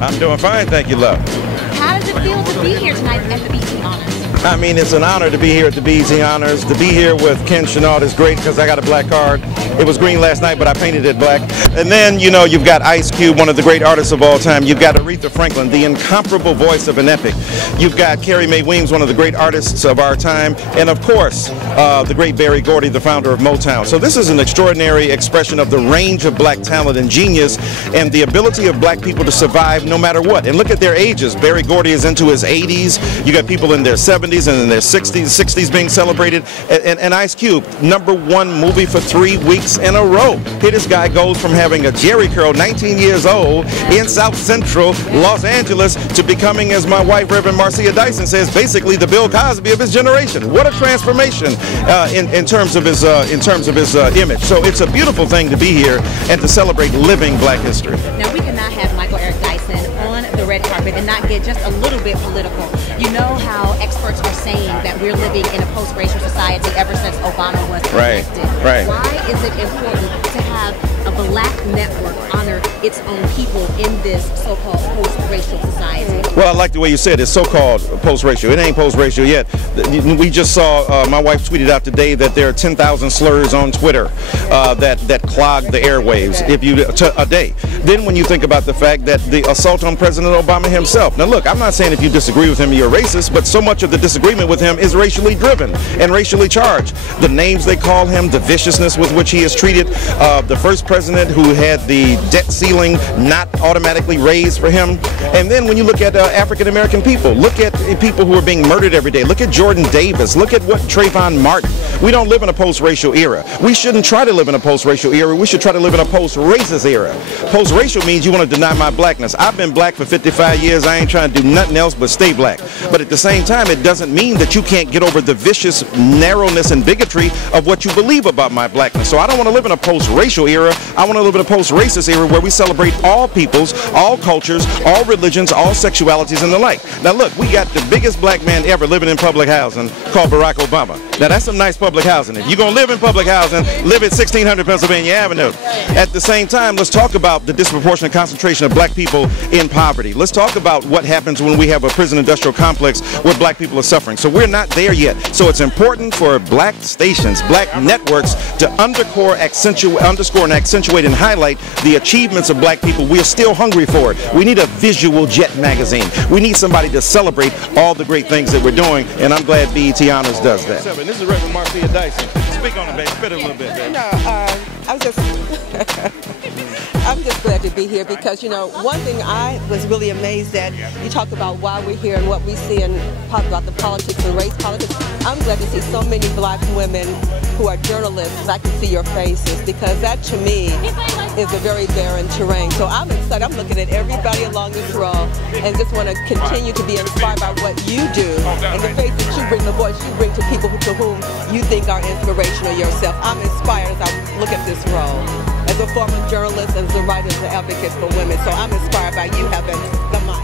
I'm doing fine, thank you, love. How does it feel to be here tonight at the BET Honors? I mean, it's an honor to be here at the BET Honors. To be here with Ken Chenault is great because I got a black card. It was green last night, but I painted it black. And then, you know, you've got Ice Cube, one of the great artists of all time. You've got Aretha Franklin, the incomparable voice of an epic. You've got Carrie Mae Weems, one of the great artists of our time. And of course, the great Berry Gordy, the founder of Motown. So this is an extraordinary expression of the range of black talent and genius and the ability of black people to survive no matter what. And look at their ages. Berry Gordy is into his 80s. You got people in their 70s and in their 60s being celebrated. And Ice Cube, #1 movie for 3 weeks in a row. Here this guy goes from having a Jerry curl, 19 years old, in South Central Los Angeles, to becoming, as my wife, Reverend Marcia Dyson says, basically the Bill Cosby of his generation. What a transformation in terms of his image. So it's a beautiful thing to be here and to celebrate living black history. Now, we cannot have Eric Dyson on the red carpet and not get just a little bit political. You know how experts are saying that we're living in a post-racial society ever since Obama was elected. Right. Why is it important to have a black network honor its own people in this so-called post-racial society? Well, I like the way you said it's so-called post-racial. It ain't post-racial yet. We just saw, my wife tweeted out today that there are 10,000 slurs on Twitter that clog the airwaves a day. Then when you think about the fact that the assault on President Obama himself. Now look, I'm not saying if you disagree with him you're racist, but so much of the disagreement with him is racially driven and racially charged. The names they call him, the viciousness with which he is treated, the first president who had the debt ceiling not automatically raised for him. And then when you look at African American people, look at people who are being murdered every day. Look at Jordan Davis. Look at what Trayvon Martin. We don't live in a post-racial era. We shouldn't try to live in a post-racial era. We should try to live in a post-racist era. Post-racial means you want to deny my blackness. I've been black for 55 years. I ain't trying to do nothing else but stay black. But at the same time, it doesn't mean that you can't get over the vicious narrowness and bigotry of what you believe about my blackness. So I don't want to live in a post-racial era. I want to live in a post-racist era where we celebrate all peoples, all cultures, all religions, all sexualities, and the like. Now look, we got the biggest black man ever living in public housing called Barack Obama. Now that's some nice public housing. If you're going to live in public housing, live at 1600 Pennsylvania Avenue. At the same time, let's talk about the disproportionate concentration of black people in poverty. Let's talk about what happens when we have a prison industrial complex where black people are suffering. So we're not there yet. So it's important for black stations, black networks to underscore and accentuate and highlight the achievements of black people. We're still hungry for it. We need a visual jet magazine. We need somebody to celebrate all the great things that we're doing, and I'm glad BET Honors does that. This is Reverend Marcia Dyson. Speak on it, baby. Spit it a little bit, baby. I'm just glad to be here because, you know, one thing I was really amazed at, you talk about why we're here and what we see and talk about the politics and race politics. I'm glad to see so many black women who are journalists. I can see your faces because that to me is a very barren terrain. So I'm excited. I'm looking at everybody along this row and just want to continue to be inspired by what you do and the faith that you bring, the voice you bring to people to whom you think are inspirational yourself. I'm inspired as I look at this row. As a former journalist, as a writer, as an advocate for women. So I'm inspired by you having the mind.